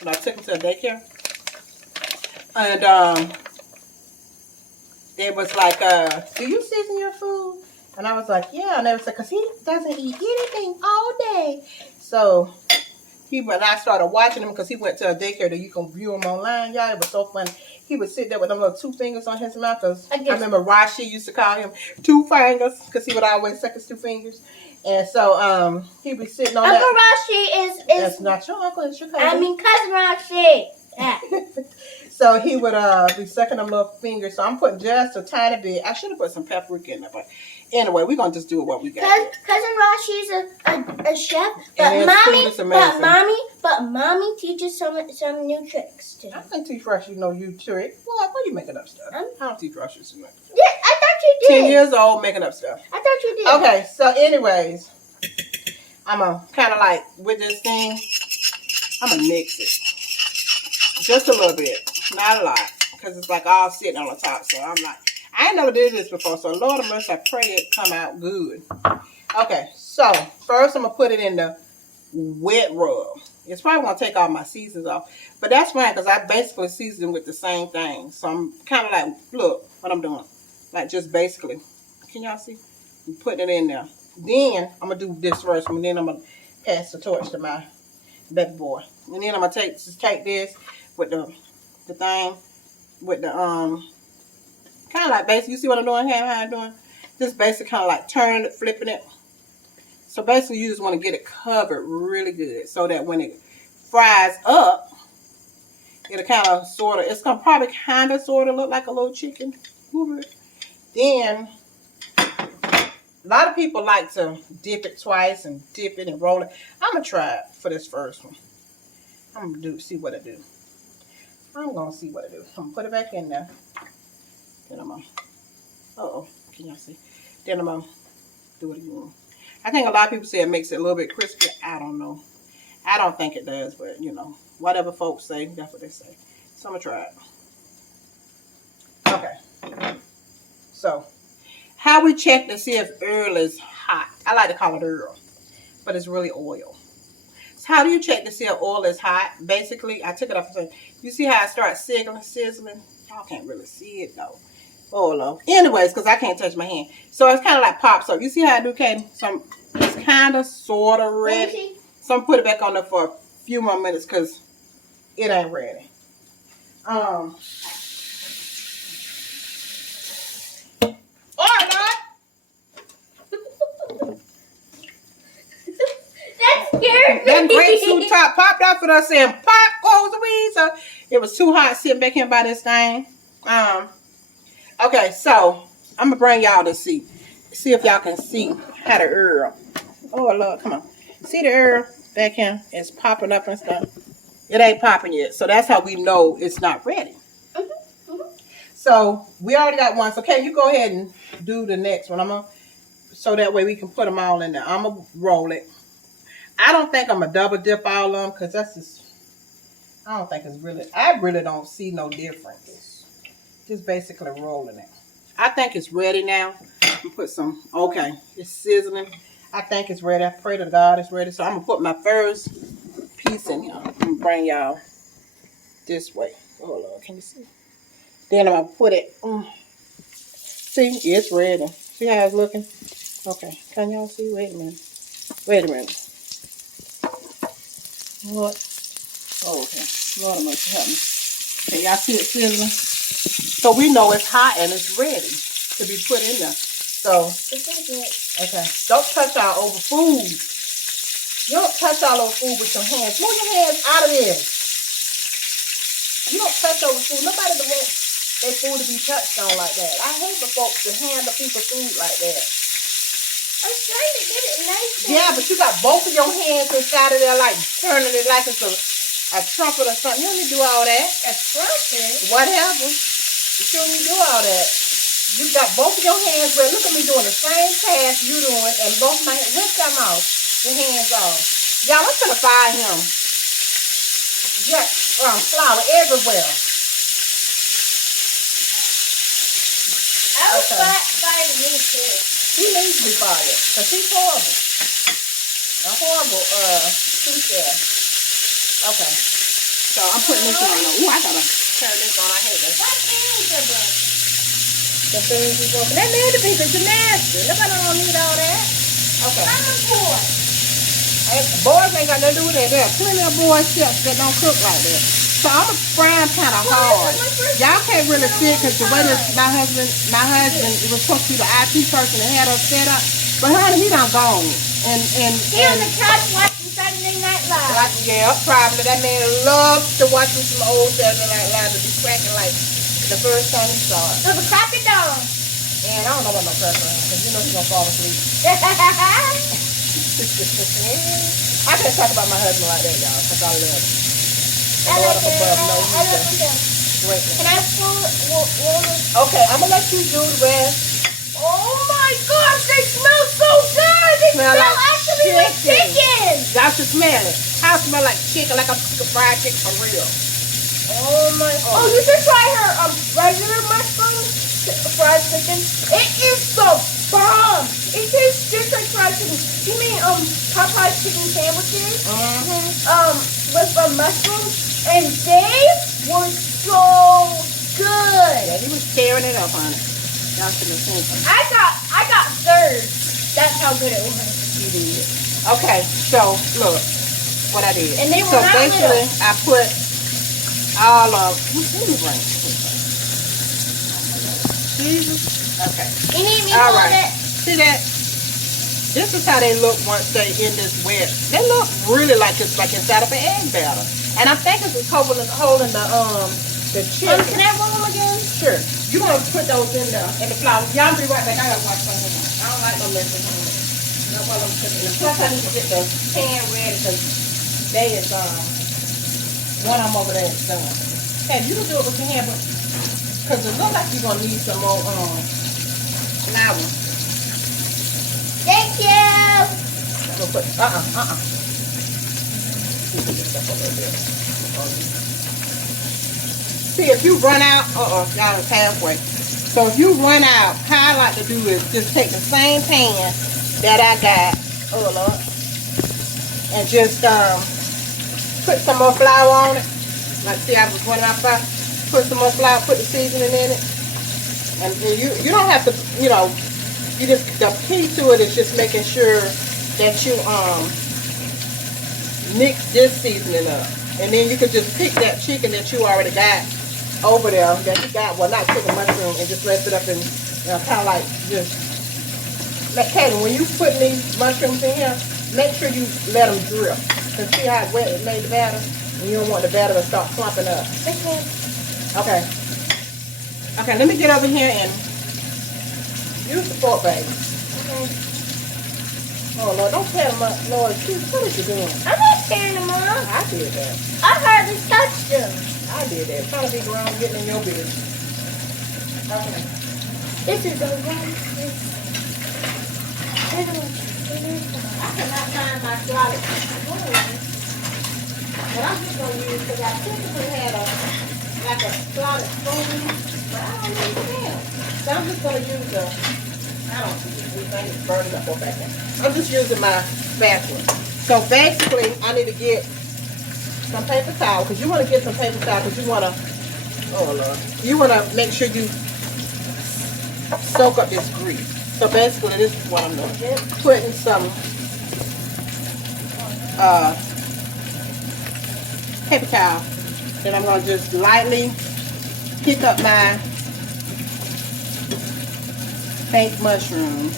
when I took him to the daycare. And they was like, do you season your food? And I was like, yeah. And they was like, because he doesn't eat anything all day. So when I started watching him, because he went to a daycare that you can view him online, y'all, it was so funny. He would sit there with them little 2 fingers on his mouth. Cause I remember Rashi used to call him 2 fingers, because he would always suck his 2 fingers. And so he'd be sitting on Uncle that. Rashi is That's not your uncle, it's your cousin. I mean cousin Rashi. Yeah. So he would be sucking them little fingers. So I'm putting just a tiny bit. I should have put some paprika in there, but anyway, we're gonna just do what we got. Cousin Rashi's a chef, but mommy teaches some new tricks too. I can teach Rashi no new trick. What are you making up stuff? I don't teach Rashi so much. Yeah, I thought you did. 10 years old making up stuff. I thought you did. Okay, so anyways, I'm gonna kind of like with this thing, I'm gonna mix it just a little bit. Not a lot, because it's like all sitting on the top. So I'm like, I ain't never did this before. So Lord of mercy, I pray it come out good. Okay, so first I'm going to put it in the wet rub. It's probably going to take all my seasons off. But that's fine, because I basically season with the same thing. So I'm kind of like, look what I'm doing. Like just basically. Can y'all see? I'm putting it in there. Then I'm going to do this first. And then I'm going to pass the torch to my baby boy. And then I'm going to take this with the thing with the kind of like basically, you see what I'm doing here, how I'm doing? Just basically kind of like turning it, flipping it. So basically you just want to get it covered really good so that when it fries up, it'll kind of sort of, it's going to probably kind of sort of look like a little chicken. Then a lot of people like to dip it twice and dip it and roll it. I'm going to try it for this first one. I'm going to see what it do. I'm going to see what it do. I'm going to put it back in there. Then I'm going to, uh-oh, can y'all see? Then I'm going to do it again. I think a lot of people say it makes it a little bit crispy. I don't know. I don't think it does, but, you know, whatever folks say, that's what they say. So I'm going to try it. Okay. So, how we check to see if oil is hot. I like to call it oil, but it's really oil. So how do you check to see if oil is hot? Basically, I took it off. You see how it starts sizzling? Y'all can't really see it though. Oh, Lord. Anyways, because I can't touch my hand. So it's kind of like pops up. You see how I do, Kadin? So it's kind of, sort of ready. So I'm put it back on there for a few more minutes because it ain't ready. Oh, Lord. That scared me. That great suit top popped out for us saying, pop goes the weed. So it was too hot sitting back here by this thing. Okay, so I'm going to bring y'all to see if y'all can see how the herb. Oh, Lord, come on. See the herb back here? It's popping up and stuff. It ain't popping yet. So that's how we know it's not ready. So we already got one. So can you go ahead and do the next one? So that way we can put them all in there. I'm going to roll it. I don't think I'm going to double dip all of them because that's just, I don't think it's really, I really don't see no difference. Just basically rolling it. I think it's ready now. I'm put some, okay, it's sizzling. I think it's ready. I pray to God it's ready. So I'm going to put my first piece in here. I'm going to bring y'all this way. Oh, Lord, can you see? Then I'm going to put it, see, it's ready. See how it's looking? Okay, can y'all see? Wait a minute. Wait a minute. What? Oh, okay. Lord, must help me. Okay, y'all see it sizzling? So we know it's hot and it's ready to be put in there. So, okay. Don't touch our over food. You don't touch all over food with your hands. Move your hands out of there. You don't touch over food. Nobody don't want their food to be touched on like that. I hate for folks to handle people's food like that. I'm trying to get it nice. Yeah, but you got both of your hands inside of there like turning it like it's a trumpet or something. You don't need to do all that. A trumpet? Whatever. You shouldn't even do all that. You got both of your hands ready. Look at me doing the same task you doing, and both my hands. Lift them off. Your hands off. Y'all, I'm gonna fire him. Yeah, flour everywhere. I was firing me too. He needs to be fired because he's horrible. A horrible sous chef. Okay. So I'm putting this on. Ooh, I gotta turn this on. I hate this. What is the book? The things you go. That man, the pieces are nasty. Nobody don't need all that. Okay. I'm a boy. Boys ain't got nothing to do with that. There are plenty of boy chefs that don't cook like that. So I'm gonna fry them kind of hard. Y'all can't really see it because the way this, my husband, it was supposed to be the IT person that had us set up. But honey, he done gone. He on the couch watching Saturday Night Live. Like, yeah, probably. That man loves to watch some old Saturday Night Live to be cracking like the first time he saw it. So the crack of dawn. And I don't know what no pressure is because you know he's gonna fall asleep. I can't talk about my husband like that, y'all, because I love him. I love him. Great Can I pull water? Okay, I'm gonna let you do the rest. Oh my gosh, they smell so good! They smell Smell like actually like chicken! Y'all should smell it. I smell like chicken, like I'm cooking fried chicken for real. Oh my! Oh, you should try her regular mushroom fried chicken. It is the bomb. It tastes just like fried chicken. You mean Popeye chicken sandwiches? With mushrooms, and they were so good. Yeah, he was tearing it up on it. Y'all should have seen it. I got third. That's how good it was. You did. Okay, so look what I did. And they were so not basically, little. I put all of. Let me bring it. Jesus. Okay. You need me to All hold right. it? See that? This is how they look once they in this wet. They look really like it's like inside of an egg batter. And I think it's holding the chicken. Can I roll them again? Sure. You want to put those in there in the flour. Y'all be right back. I gotta wash my hands. I don't like no messing on it. Not while I'm cooking. And plus I need to get the pan ready because they is one of them over there is done. Hey, you can do it with your hand, but because it looks like you're gonna need some more flour. Thank you. I'm gonna put See, if you run out, y'all is halfway. So if you run out, how I like to do is just take the same pan that I got, and just put some more flour on it. Like, see, I was running out of flour. Put some more flour, put the seasoning in it. And you don't have to, you just, the key to it is just making sure that you mix this seasoning up. And then you can just pick that chicken that you already got over there, that you got, well, not chicken, mushroom, and just rest it up and kind of like just, Kadin, when you put these mushrooms in here, make sure you let them drip. Because see how wet it made the batter? And you don't want the batter to start clumping up. Okay. Okay, let me get over here and use the fork, baby. Okay. Oh, Lord, don't tear them up, Lord. What is you doing? I'm not tearing them up. I did that. I hardly touched them. I did that. Trying to be grown, getting in your business. Okay. This is a one. I cannot find my slotted spoon. But I'm just going to use, because I typically had like a slotted spoon, but I don't need them. So I'm just going to use I don't think it's burning up or back there. I'm just using my spatula. So basically, I need to get some paper towel, because you want to get some paper towel, because you want to, oh Lord, you want to make sure you soak up this grease. So basically, this is what I'm doing. Putting some paper towel. Then I'm going to just lightly pick up my fake mushrooms.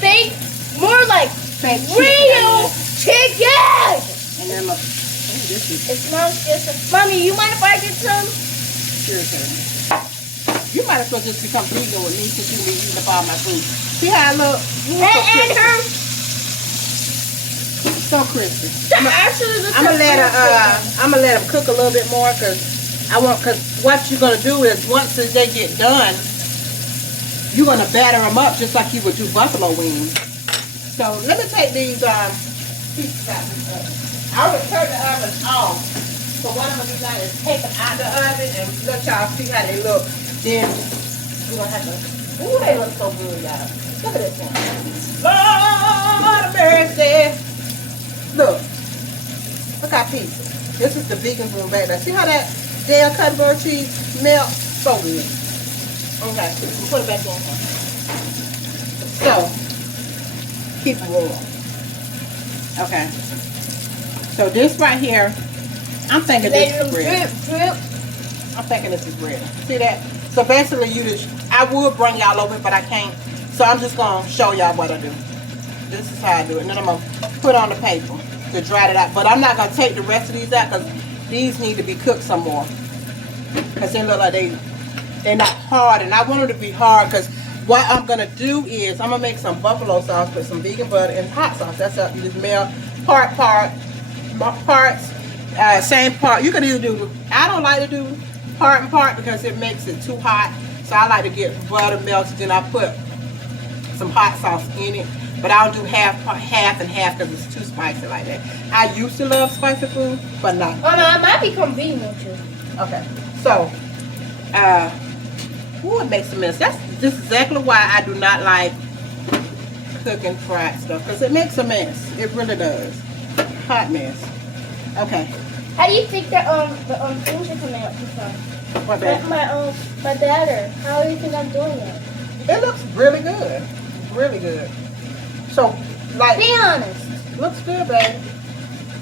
Fake? More like Fake real chicken! And then look. Oh, this is It smells just like... Mommy, you mind if I get some? sure. You might as well just become vegan with me since you be eating up all my food. See how I look? And her... So crispy. Actually, I'm gonna let them cook a little bit more because what you're gonna do is once they get done, you're gonna batter them up just like you would do buffalo wings. So let me take these pieces out of this oven. I already turned the oven off. So what I'm gonna do now is take them out of the oven and let y'all see how they look. Then we're gonna have to. Ooh, they look so good, y'all. Look at this one. Lord of mercy. Look how pieces. This is the vegan one back there. See how that Dale Cutbury cheese melts? So good. Okay, we'll put it back in here. So, keep it warm. Okay. So this right here, I'm thinking this is ready. I'm thinking this is ready. See that? So basically you just, I would bring y'all over, but I can't. So I'm just going to show y'all what I do. This is how I do it. And then I'm going to put on the paper to dry it out. But I'm not going to take the rest of these out because these need to be cooked some more. Because they look like they're not hard. And I want them to be hard because what I'm going to do is I'm going to make some buffalo sauce with some vegan butter and hot sauce. That's up. You just melt parts, same part. You can either do, I don't like to do part and part because it makes it too hot. So I like to get butter melted, then I put some hot sauce in it. But I don't do half and half because it's too spicy like that. I used to love spicy food, but not. Oh no, it might be convenient too. Okay. So, it makes a mess. That's just exactly why I do not like cooking fried stuff because it makes a mess. It really does. Hot mess. Okay. How do you think that the things are coming out from? What babe? My batter. How do you think I'm doing it? It looks really good. Really good. So, like, be honest. Looks good, babe.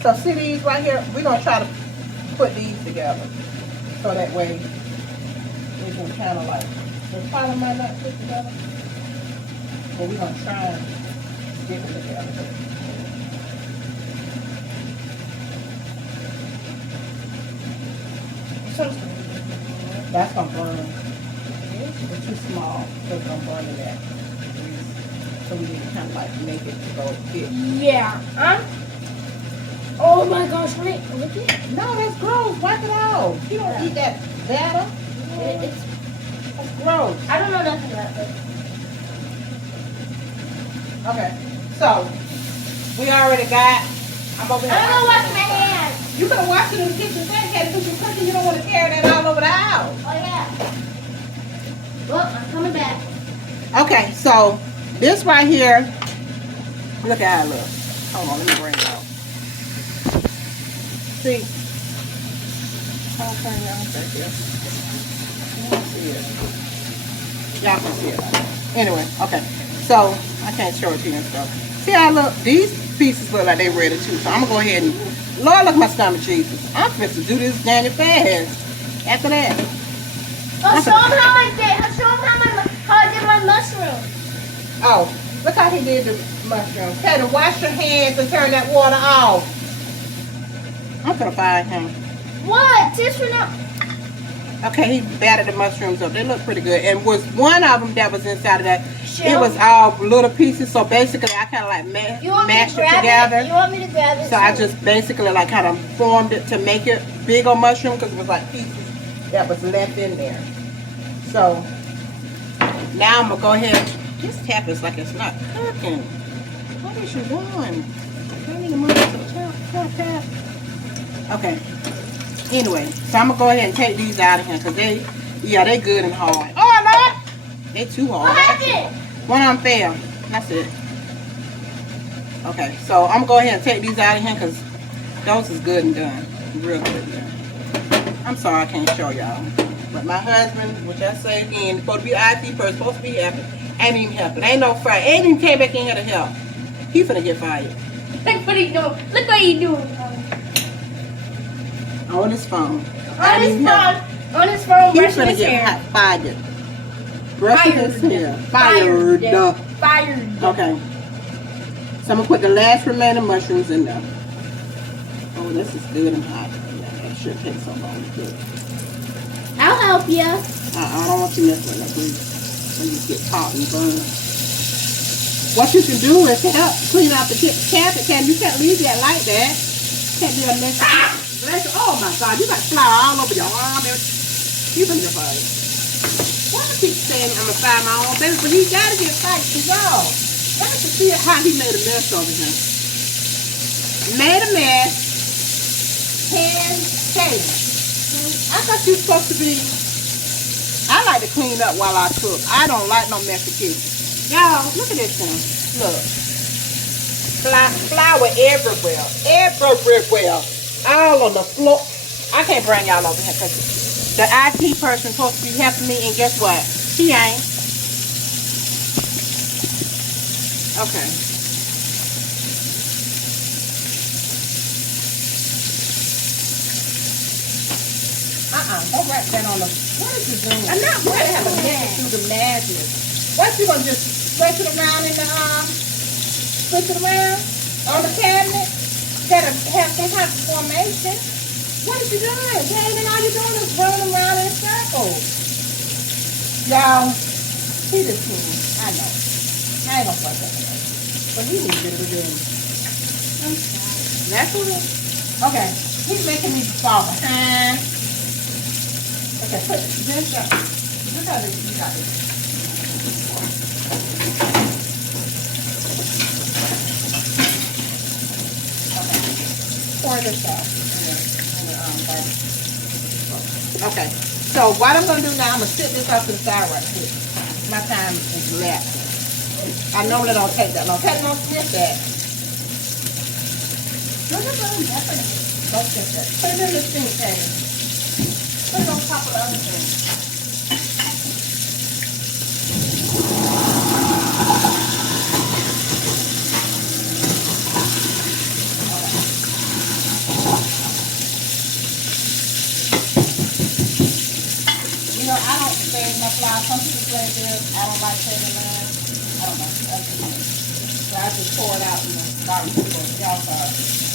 So see these right here? We're gonna try to put these together. So that way we can kind of like, the bottom might not fit together. But we're gonna try and get it together. That's gonna burn. It's too small, so it's gonna burn it out. So we need to kind of like make it to go fit. Yeah. Oh my gosh, wait, look at it. No, that's gross. Wipe it off. You don't eat that batter. It's gross. I don't know nothing about it. Okay, so we already got. I'm over here. I'm gonna wash my hands. You could have washed it in the kitchen sink, had to put your cooking. You don't want to carry that all over the house. Oh yeah. Well, I'm coming back. Okay, so this right here. Look at how it looks. Hold on, let me bring it out. See? I'll turn it on right here. You don't see it. Y'all can see it. Anyway, okay. So I can't show it to you and stuff. See how I look? These pieces look like they're ready too. So I'm gonna go ahead and, Lord, look at my stomach, Jesus. I'm supposed to do this Danny fast. After that. Oh, show him how I did my mushroom. Oh, look how he did the mushrooms. Kadin, wash your hands and turn that water off. I'm gonna find him. What? Just for now. Okay, he battered the mushrooms up. They look pretty good. And was one of them that was inside of that. Sure. It was all little pieces. So basically, I kind of like mashed it together. You want me to grab it? So I just basically like kind of formed it to make it big on mushroom because it was like pieces that was left in there. So now I'm gonna go ahead. This tap is like it's not cooking. What is you doing? I need to move to the tap. Okay. Anyway, so I'm gonna go ahead and take these out of here because they good and hard. Oh Lord, they too hard. What happened? One of them fell. That's it. Okay, so I'm gonna go ahead and take these out of here because those is good and done, real good and done. I'm sorry I can't show y'all, but my husband, which I say again, supposed to be IT person, supposed to be happy, ain't even helping. Ain't no fight. Ain't even came back in here to help. He finna get fired. Look what he doing. Look what he doing. On his phone. On his phone, He's brushing gonna his get hair. fired. Brushing his hair. Fired. Fired. Okay. So I'm gonna put the last remaining mushrooms in there. Oh, this is good and hot. Yeah, it should take so long to cook. I'll help you. I don't want you messing with that grease when you get caught and burned. What you can do is help clean out the cabinet. You can't leave that like that. Can't be a mess. Oh my God, you got flour all over your arm. You been your body. Why I keep saying I'm gonna fire my own baby, but he gotta get fired for y'all. Y'all can see how he made a mess over here. Made a mess. Cake. I thought you were supposed to be. I like to clean up while I cook. I don't like no messy kitchen. Y'all, look at this thing. Look. Flour everywhere. Everywhere. all on the floor. I can't bring y'all over here because the IT person supposed to be helping me, and guess what? He ain't. Okay. Don't wrap that on the. What is you doing? I'm not going to have a mess through the madness. What, you gonna just switch it around in the switch it around on the cabinet? Gotta have some type of formation. What is you doing? Kadin, all you're doing is running around in circles. Y'all, he just cool. I know. I ain't gonna fuck that up. But he needs to do it. I'm sorry. That's what. Okay. He's making me fall behind. Okay, put this up. Look how this, you got this. Okay. Pour this out. Okay. So what I'm gonna do now, I'm gonna sit this up to the side right here. My time is left. I normally don't take that long. Kadin, don't sniff that. Don't sniff that. Put it in the sink, Kadin. Put it on top of the other thing. You know, I don't save my flour. Some people play this. I don't like saving mine. I don't know. That's just me. So I just pour it out in the bottom of y'all.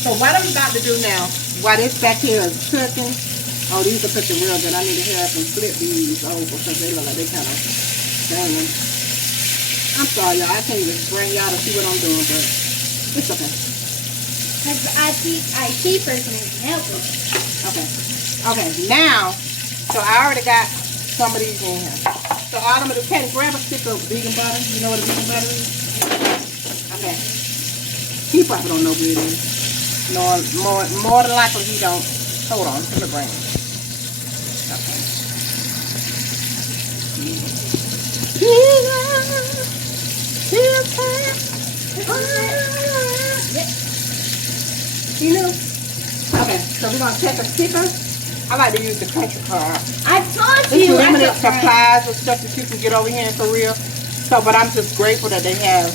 So what I'm about to do now, while this back here is cooking, oh, these are cooking real good. I need to hurry up and flip these over because they look like they kind of burning. I'm sorry, y'all. I can't even bring y'all to see what I'm doing, but it's okay. Because the IT person is helping. Okay. Okay, now, so I already got some of these in here. So all I'm going to do, Kadin, grab a stick of vegan butter. You know what a vegan butter is? Okay. He probably don't know what it is. No, more than likely he don't. Hold on, let me bring it. Okay. You know? Okay, so we're going to take a sticker. I like to use the country card. I told It's you. limited supplies of stuff that you can get over here in Korea. So, but I'm just grateful that they have,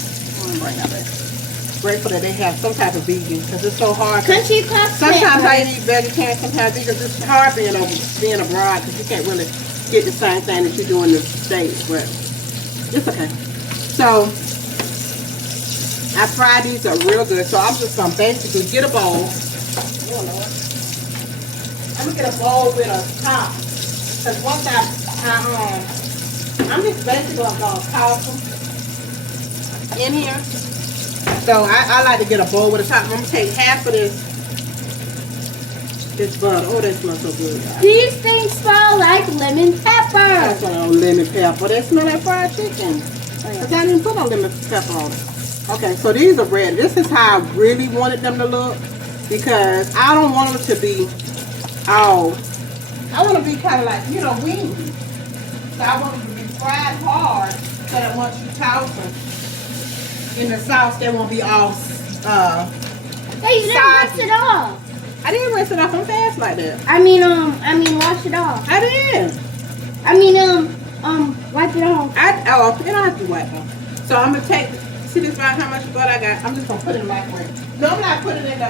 grateful that they have some type of vegan because it's so hard. Country card. Sometimes I eat vegetarian, sometimes because it's hard being abroad because you can't really get the same thing that you do in the States, but it's okay. So, I fried these up real good. So I'm just gonna basically get a bowl. Oh Lord. I'm gonna get a bowl with a top. Cause once I'm just basically gonna toss them in here. So I like to get a bowl with a top. I'm gonna take half of this butter. Oh, that smells so good, guys. These things smell like lemon pepper. That's no lemon pepper. They smell like fried chicken. Cause I didn't put no lemon pepper on it. Okay, so these are red. This is how I really wanted them to look because I don't want them to be all. I want to be kind of like, you know, wings. So I want them to be fried hard so that once you toss them in the sauce, they won't be all Hey, you didn't rinse it off. I didn't rinse it off. I'm fast like that. I mean, wash it off. I did. I mean, wipe it off. You don't have to wipe off. So I'm gonna take. See this about how much butter I got? I'm just gonna put it in the microwave. Normally I put it in the